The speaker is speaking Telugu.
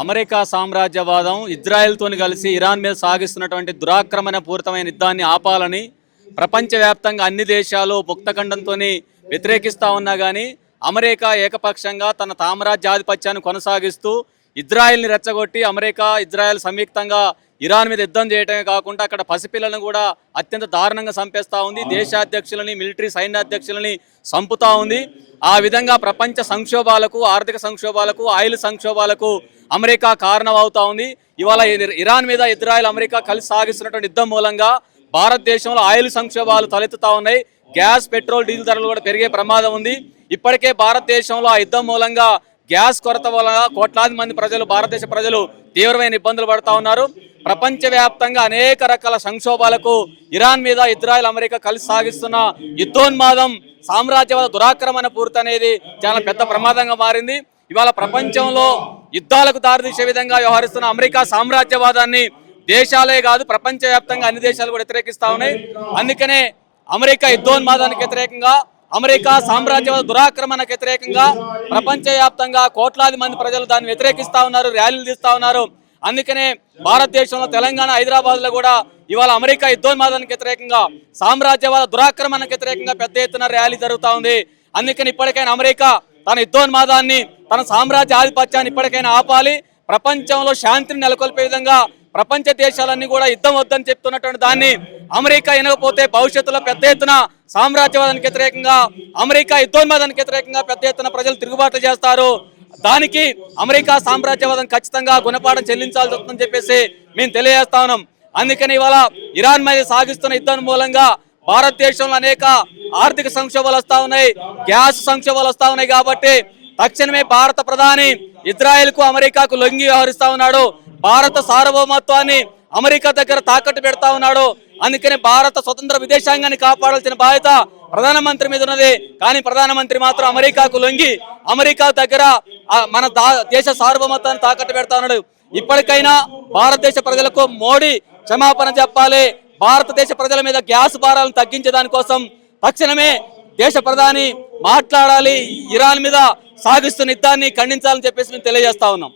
అమెరికా సామ్రాజ్యవాదం ఇజ్రాయెల్తో కలిసి ఇరాన్ మీద సాగిస్తున్నటువంటి దురాక్రమణ పూరితమైన యుద్ధాన్ని ఆపాలని ప్రపంచవ్యాప్తంగా అన్ని దేశాలు ముక్తఖండంతో వ్యతిరేకిస్తూ ఉన్నా కానీ అమెరికా ఏకపక్షంగా తన సామ్రాజ్యాధిపత్యాన్ని కొనసాగిస్తూ ఇజ్రాయెల్ని రెచ్చగొట్టి అమెరికా ఇజ్రాయెల్ సంయుక్తంగా ఇరాన్ మీద యుద్ధం చేయడమే కాకుండా అక్కడ పసిపిల్లలను కూడా అత్యంత దారుణంగా చంపేస్తూ ఉంది. దేశాధ్యక్షులని మిలిటరీ సైన్యాధ్యక్షులని చంపుతూ ఉంది. ఆ విధంగా ప్రపంచ సంక్షోభాలకు, ఆర్థిక సంక్షోభాలకు, ఆయిల్ సంక్షోభాలకు అమెరికా కారణం అవుతా ఉంది. ఇవాళ ఇరాన్ మీద ఇజ్రాయెల్ అమెరికా కలిసి సాగిస్తున్నటువంటి యుద్ధం మూలంగా భారతదేశంలో ఆయిల్ సంక్షోభాలు తలెత్తుతా ఉన్నాయి. గ్యాస్, పెట్రోల్, డీజిల్ ధరలు కూడా పెరిగే ప్రమాదం ఉంది. ఇప్పటికే భారతదేశంలో ఆ యుద్ధం మూలంగా గ్యాస్ కొరత వలన కోట్లాది మంది ప్రజలు, భారతదేశ ప్రజలు తీవ్రమైన ఇబ్బందులు పడుతూ ఉన్నారు. ప్రపంచవ్యాప్తంగా అనేక రకాల సంక్షోభాలకు ఇరాన్ మీద ఇజ్రాయెల్ అమెరికా కలిసి సాగిస్తున్న యుద్ధోన్మాదం, సామ్రాజ్యవాద దురాక్రమణ పూర్తి అనేది చాలా పెద్ద ప్రమాదంగా మారింది. ఇవాళ ప్రపంచంలో యుద్ధాలకు దారితీసే విధంగా వ్యవహరిస్తున్న అమెరికా సామ్రాజ్యవాదాన్ని దేశాలే కాదు ప్రపంచవ్యాప్తంగా అన్ని దేశాలు కూడా వ్యతిరేకిస్తా ఉన్నాయి. అందుకనే అమెరికా యుద్ధోన్మాదానికి వ్యతిరేకంగా, అమెరికా సామ్రాజ్యవాద దురాక్రమణకు వ్యతిరేకంగా ప్రపంచవ్యాప్తంగా కోట్లాది మంది ప్రజలు దాన్ని వ్యతిరేకిస్తా ఉన్నారు, ర్యాలీలు తీస్తా ఉన్నారు. అందుకనే భారతదేశంలో తెలంగాణ, హైదరాబాద్లో కూడా ఇవాళ అమెరికా యుద్ధోన్మాదానికి వ్యతిరేకంగా, సామ్రాజ్యవాద దురాక్రమణకు వ్యతిరేకంగా పెద్ద ఎత్తున ర్యాలీ జరుగుతూ ఉంది. అందుకని ఇప్పటికైనా అమెరికా తన యుద్ధోన్మాదాన్ని, తన సామ్రాజ్య ఆధిపత్యాన్ని ఇప్పటికైనా ఆపాలి. ప్రపంచంలో శాంతిని నెలకొల్పే విధంగా ప్రపంచ దేశాలన్నీ కూడా యుద్ధం వద్దని చెప్తున్నటువంటి దాన్ని అమెరికా వినకపోతే భవిష్యత్తులో పెద్ద ఎత్తున సామ్రాజ్యవాదానికి వ్యతిరేకంగా, అమెరికా యుద్ధోన్మాదానికి వ్యతిరేకంగా పెద్ద ఎత్తున ప్రజలు తిరుగుబాట్లు చేస్తారు. దానికి అమెరికా సామ్రాజ్యవాదం ఖచ్చితంగా గుణపాఠం చెల్లించాల్సి వస్తుందని చెప్పేసి మేము తెలియజేస్తా ఉన్నాం. అందుకని ఇవాళ ఇరాన్ మీద సాగిస్తున్న యుద్ధం మూలంగా భారతదేశంలో అనేక ఆర్థిక సంక్షోభాలు వస్తా ఉన్నాయి, గ్యాస్ సంక్షోభాలు వస్తా ఉన్నాయి. కాబట్టి తక్షణమే భారత ప్రధాని ఇజ్రాయెల్కు, అమెరికాకు లొంగి వ్యవహరిస్తా ఉన్నాడు. భారత సార్వభౌమత్వాన్ని అమెరికా దగ్గర తాకట్టు పెడతా ఉన్నాడు. అందుకని భారత స్వతంత్ర విదేశాంగాన్ని కాపాడాల్సిన బాధ్యత ప్రధానమంత్రి మీద ఉన్నది. కానీ ప్రధానమంత్రి మాత్రం అమెరికాకు లొంగి అమెరికా దగ్గర మన దేశ సార్వభౌమత్వాన్ని తాకట్టు పెడతా ఉన్నాడు. ఇప్పటికైనా భారతదేశ ప్రజలకు మోడీ క్షమాపణ చెప్పాలి. భారతదేశ ప్రజల మీద గ్యాస్ భారాలను తగ్గించే దానికోసం తక్షణమే దేశ ప్రధాని మాట్లాడాలి. ఇరాన్ మీద సాగిస్తున్న యుద్ధాన్ని ఖండించాలని చెప్పేసి మేము తెలియజేస్తా ఉన్నాం.